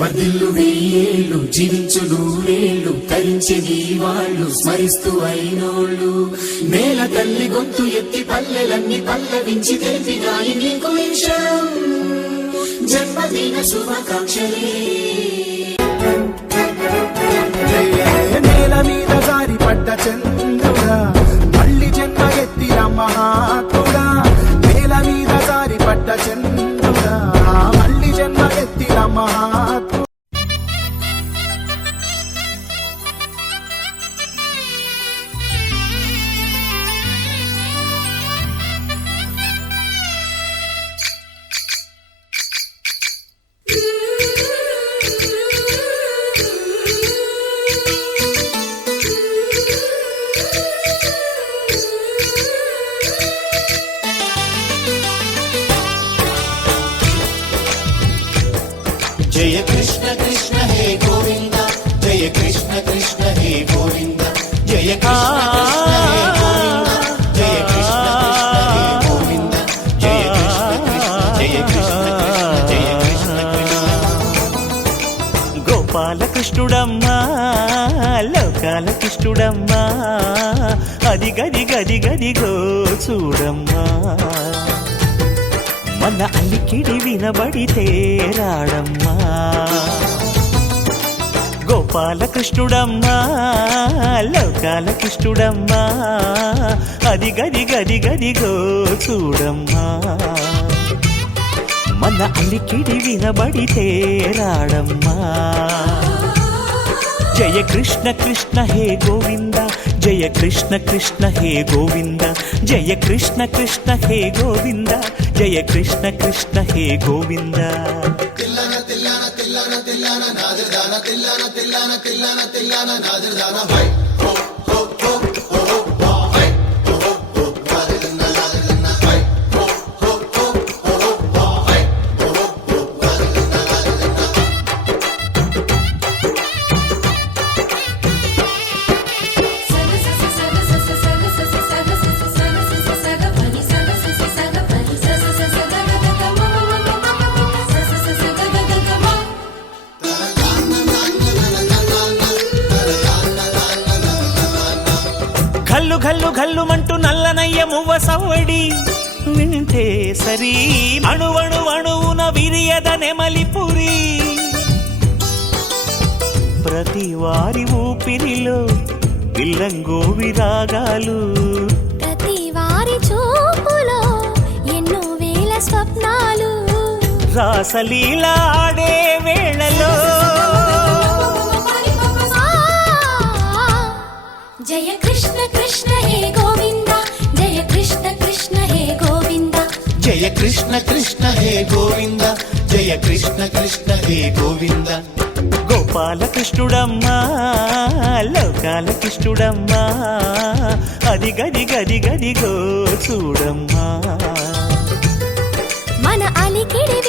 వర్ధిల్లు వెయ్యేళ్ళు జీవించు నూరేళ్ళు తరించి నీ వాళ్ళు స్మరిస్తూ అయినోళ్ళు. నేల తల్లి గొంతు ఎత్తి పల్లెలన్నీ పల్లవించి తెలిపినాయి నీకు ఈ జన్మదిన శుభాకాంక్షలే. గోపాలకృష్ణుడమ్మా లోకాల కృష్ణుడమ్మా అది గది గది గదిగో చూడమ్మా. మన అలికిడి వినబడితే రాడమ్మా. గోపాలకృష్ణుడమ్మా లోకాలకిష్ణుడమ్మా అది గది గది గదిగో చూడమ్మా. మన అలికిడి వినబడితే రాడమ్మా. జయ కృష్ణ కృష్ణ హే గోవింద జయ కృష్ణ కృష్ణ హే గోవింద జయ కృష్ణ కృష్ణ హే గోవింద జయ కృష్ణ కృష్ణ హే గోవింద. గల్లు గల్లు గల్లుమంటూ నల్లనయ్య మువ్వ సవ్వడి. వింటే సరి అణువణు అణువున విరియద నెమలిపురి ప్రతి వారి ఊపిరిలో పిల్లంగో విరాగాలు. ప్రతి వారి చూపులో ఎన్నో వేల స్వప్నాలు. రాసలీల ఆడే వేళలో హే గోవింద. జయ కృష్ణ కృష్ణ హే గోవింద. జయ కృష్ణ కృష్ణ హే గోవింద. గోపాలకృష్ణుడమ్మా లోకాల కృష్ణుడమ్మా అది గది గది గదిగో చూడమ్మా. మన అలికిడి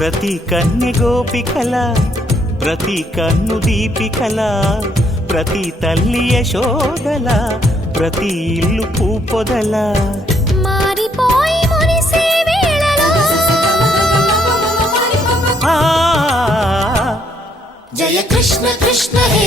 ప్రతి కన్నె గోపికల ప్రతి కన్ను దీపికల ప్రతి తల్లి యశోదల ప్రతి ఇల్లు పూపొదల. మారిపోయి జయ కృష్ణ కృష్ణ హే